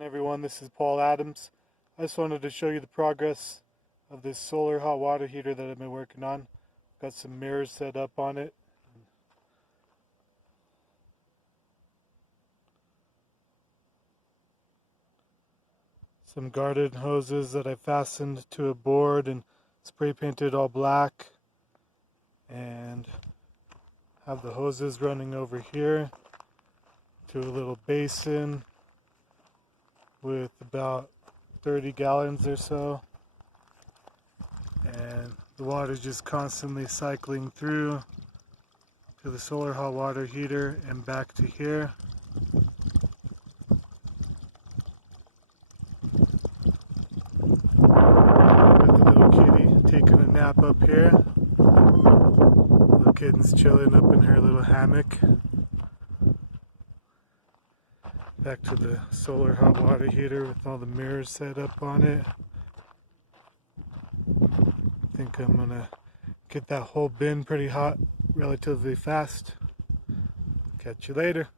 Everyone, this is Paul Adams. I just wanted to show you the progress of this solar hot water heater that I've been working on. Got some mirrors set up on it. Some garden hoses that I fastened to a board and spray painted all black. And have the hoses running over here to a little basin with about 30 gallons or so, and the water is just constantly cycling through to the solar hot water heater and back to here. Got the little kitty taking a nap up here. Little kitten's chilling up in her little hammock. Back to the solar hot water heater with all the mirrors set up on it. I think I'm gonna get that whole bin pretty hot relatively fast. Catch you later.